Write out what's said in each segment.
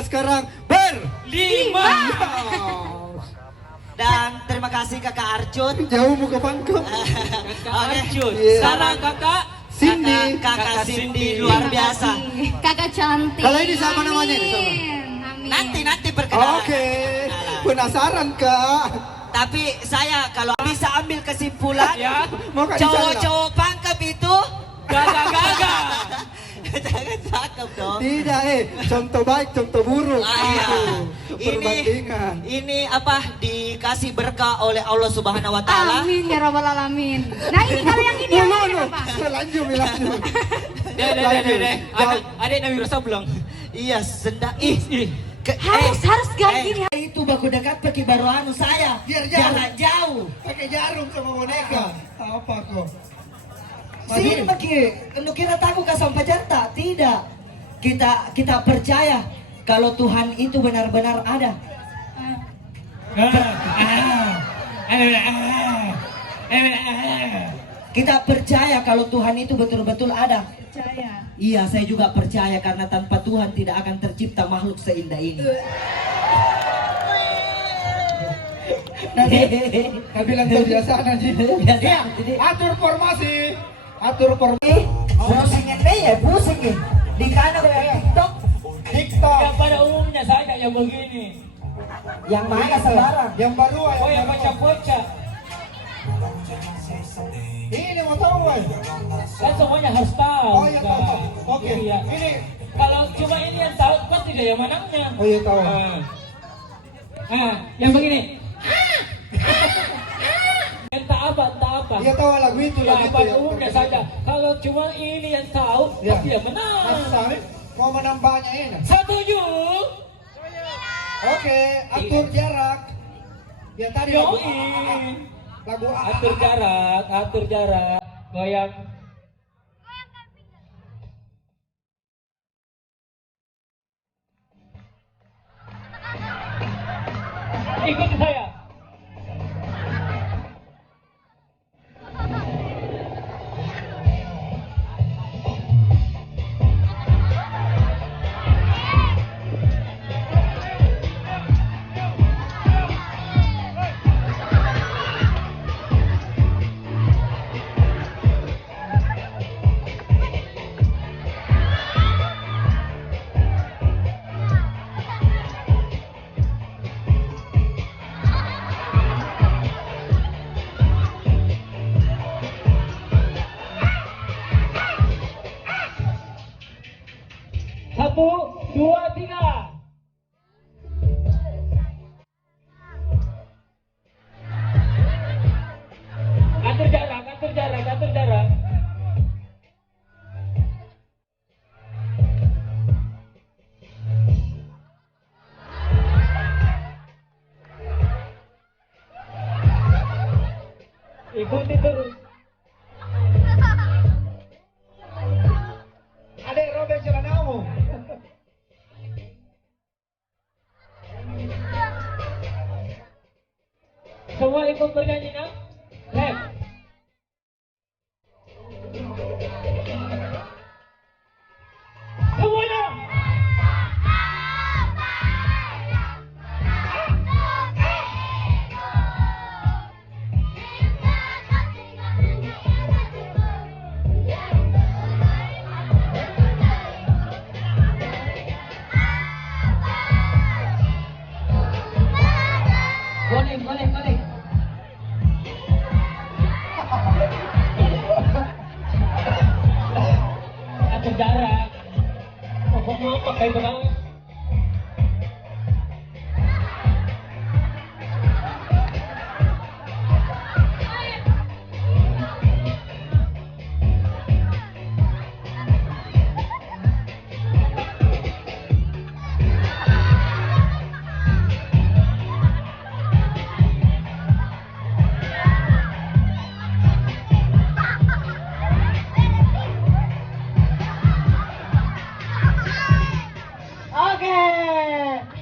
Sekarang berlima. Dan terima kasih kakak Arjun. Jauh muka pangkep. Kakak Arjun. Iya. Sekarang kakak Cindy. Kakak Cindy luar biasa. Kakak cantik. Kalau ini sama namanya ini sama. Amin. Nanti perkenalan. Oke. Penasaran kak? Tapi saya kalau bisa ambil kesimpulan, Ya, mau kasih cowok-cowok pangkep itu Gagah-gagah. jangan cakep dong. Tidak contoh baik, contoh buruk. Iya. Itu perbandingan. Ini apa dikasih berkah oleh Allah Subhanahu Wa Taala. Amin ya rabbal alamin. Nah ini kalau yang ini yang ini apa? Lanjut. Deh. Adik Nabi Rosa belum? Iya, sendak. Harus gak gini. Itu baku dekat pergi baru anu saya. Biar Jarak jauh. Pakai jarum sama boneka. Apa kok? Sini pergi. Anu kira takut ke sampai Jakarta? Tidak. Kita percaya kalau Tuhan itu benar-benar ada. Kita percaya kalau Tuhan itu betul-betul ada. Percaya. Iya, saya juga percaya karena tanpa Tuhan tidak akan tercipta makhluk seindah ini. Nah bilang kebiasaan aja. Biasa. Atur formasi. Atur formasi. Pusingin deh ya, pusingin. Di kanan kayak TikTok. Yang pada umumnya saja yang begini. Yang mana sekarang? Yang baru Oh yang baca-baca. Ini mau tahu Boy? Kan semuanya harus tahu. Oh iya tahu. Kak. Oke. Iya. Ini. Kalau cuma ini yang tahu pasti dia yang menangnya. Oh iya tahu. Yang begini. Entah apa. Iya tahu lagu itu Ya, lagu itu. pada umumnya saja. Kalau cuma ini yang tahu, Ya. pasti dia menang. Mas Sari mau menambahnya ini. Setuju? Oke, atur jarak. Ya tadi lagu Yoi. lagu Atur jarak. Goyang. Ikuti saya. Satu, dua, tiga. Atur jarak. Ikuti terus. Adek robek celanamu. Semua ikut bernyanyi nak? Rap. Semuanya. Boleh. Atur jarak. Pokoknya pakai benang.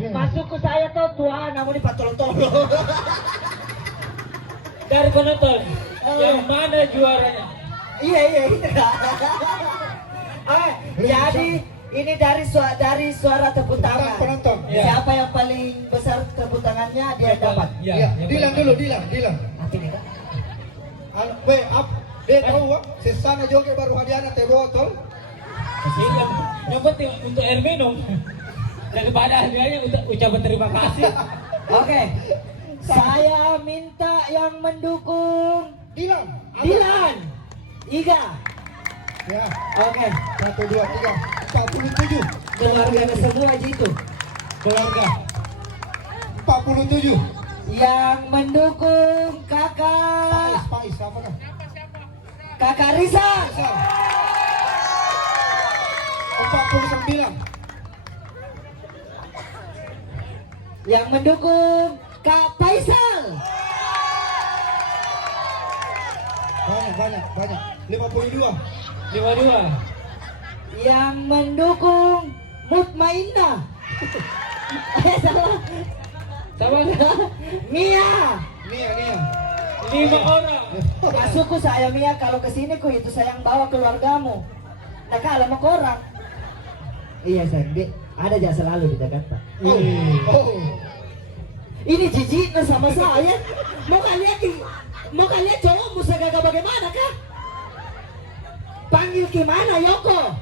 Masuk ke saya tuh Tuhan, namun ini patolong-tolong. Dari penonton, yang mana juaranya? Iya. Jadi Ini dari suara tepuk tangan. Penonton. Iya. Siapa yang paling besar tepuk tangannya dia dapat. Iya, Iya, yang Dilan paling- dulu, Dilan. Nanti nih Kak. Weh, dia tahu wah, si sana juga baru hadiahnya teh botol. Yang penting untuk air minum. Daripada hadiahnya untuk ucapan terima kasih. Oke. Saya minta yang mendukung Dilan. Dilan. Iga. Ya, Oke. 1, 2, 3, 47. Keluarga semua aja itu. Keluarga. 47. Yang mendukung kakak Pais, apa kan? kakak Risa. 49. Yang mendukung Kak Faisal. Banyak. 52. 52. Yang mendukung Mutmainah. Salah. Sama Mia. Nia. 5 orang. Masukku saya Mia, kalau kesini ku itu sayang bawa keluargamu. Nah kalau mau ke orang. Iya sayang, ada aja selalu di Jakarta. Oh. Ini jijik sama saya. Mau kalian cowokmu segagak bagaimana kah? Panggil gimana Yoko?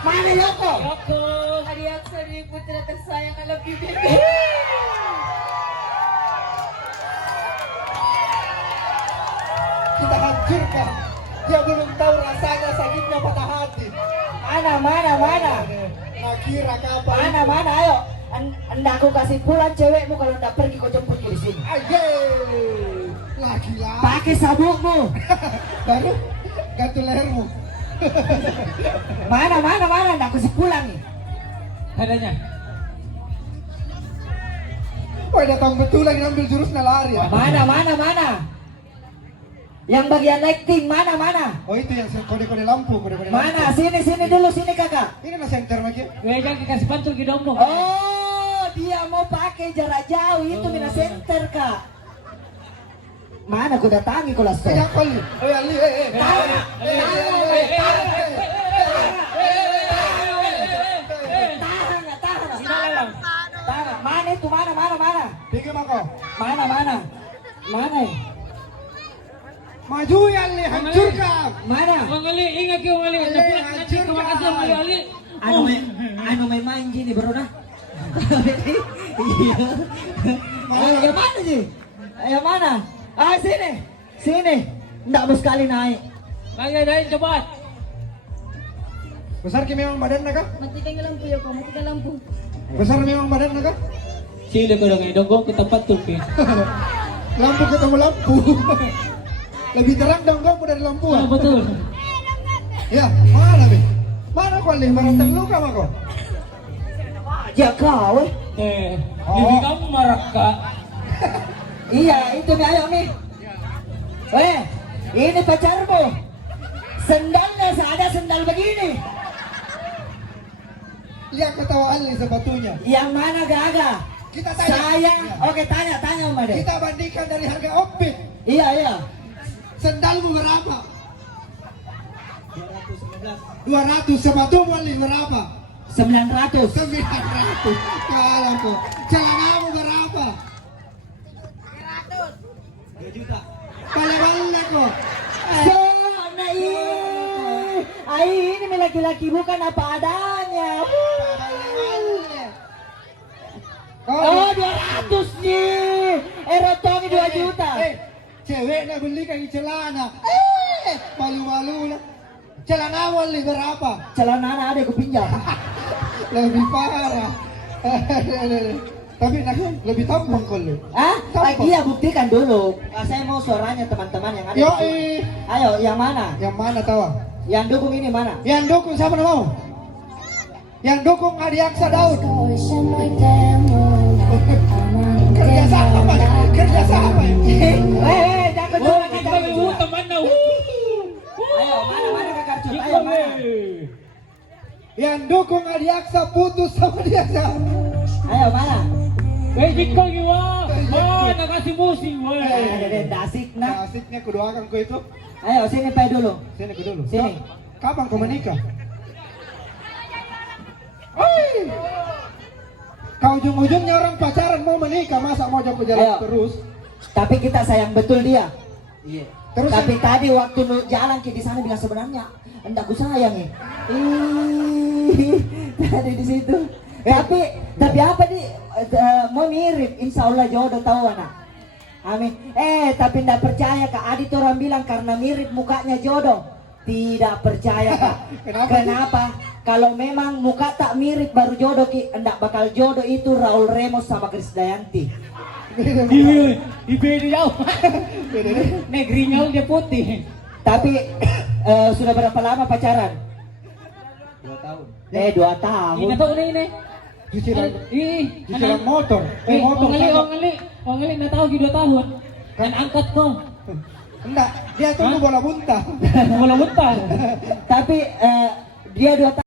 Mana Yoko? Yoko. Adiaksari putra tersayang alam bibir. Kita hancurkan. Dia belum tahu rasanya sakitnya patah hati. Mana? Nah, kira kapan? Mana ayo. Anda aku kasih pulang cewekmu kalau ndak pergi kau jemput di sini. Aye, lagi. Pakai sabukmu. Baru gantung lehermu. Mana? Ndak kasih pulang nih. Adanya. Wah, datang betul lagi ngambil jurusnya lari ya. Mana? Yang bagian lighting mana? Oh, itu yang kode-kode lampu. Mana? Sini dulu sini kakak. Ini na center lagi. Weja kasih pantul ke dombo. Oh, dia mau pakai jarak jauh itu mina center kak. Mana aku datangi kau langsung. Kaya kali. Oh, ya, li. Tahan. Mana itu? Mana? Tiga mako. Mana? Maju ya, li. Hancurkan. Mana? Wangali, ingat ke wangali. Nanti terima kasih wangali. Anu main gini bro dah. Yang mana sih? Yang mana? Ah sini. Nggak mau sekali naik. Naik cepat. Besar ki memang badan na ka? Matikan lampu ya kok, matikan lampu. Besar memang badan na ka? Sila ko lang idonggo kita pantul ke. Lampu ketemu lampu. Lebih terang dong kau dari lampu. Ah, betul. Ya, mana bi? Mana kau li? Barang terluka mako. Ya kau Lebih kamu marah kak. Iya itu nih ayo nih. Ini pacarmu. Sendalnya ada sendal begini. Lihat ketawaan li sepatunya. Yang mana gaga? Kita tanya. Saya. Ya. Oke tanya Om Ade. Kita bandingkan dari harga opit. Iya. Sendalmu berapa? 200. Sepatumu li berapa? 900. 900. Kalah kok. Celanamu berapa? 2 juta. Balik kok. Sana ini laki-laki bukan apa adanya. Oh 200 nih. Erotongi 2 juta. Cewek nak beli kain celana. Malu-malu lah. Celana wali berapa? Celana anak ada aku pinjam. Lebih parah. Tapi nak lebih tampang kau lu. Iya buktikan dulu. Saya mau suaranya teman-teman yang ada. Yoi. Ayo yang mana? Yang mana tahu? Yang dukung ini mana? Yang dukung siapa nama mau? Yang dukung Adiaksa Daud. Kerja sama ya? Jangan Wah, kita mau teman na. Ayo mana kakak cut? Ayo mana? Yang dukung Adiaksa putus sama dia. Ayo mana? Jiko giwa. Wah, nakasih musik. Ada dasik nah. Asiknya kudoakan kau itu. Ayo sini Pak dulu. Sini ke dulu. Sini. Kapan kau menikah? Kau ujung-ujungnya orang pacaran mau menikah, masa mau jalan Ayo. terus? Tapi kita sayang betul dia. Iya. Terus Tapi tadi waktu jalan ke di sana bilang sebenarnya enggak ku sayang ya. Tadi di situ. Tapi apa nih mau mirip, insya Allah jodoh tahu anak. Amin. Tapi enggak percaya Kak Adi tuh orang bilang karena mirip mukanya jodoh. Tidak percaya Kak. Kenapa? Kalau memang muka tak mirip baru jodoh ki, enggak bakal jodoh itu Raul Remos sama Krisdayanti. Beda jauh. Negrinya dia putih. Tapi sudah berapa lama pacaran? 2 tahun. 2 tahun. Ini tahu ini. Cicilan motor. Motor. Oh ngali na tahu 2 tahun. Kan angkat ko. Enggak, dia tunggu bola muntah. Wala muntah. Tapi dia 2 tahun.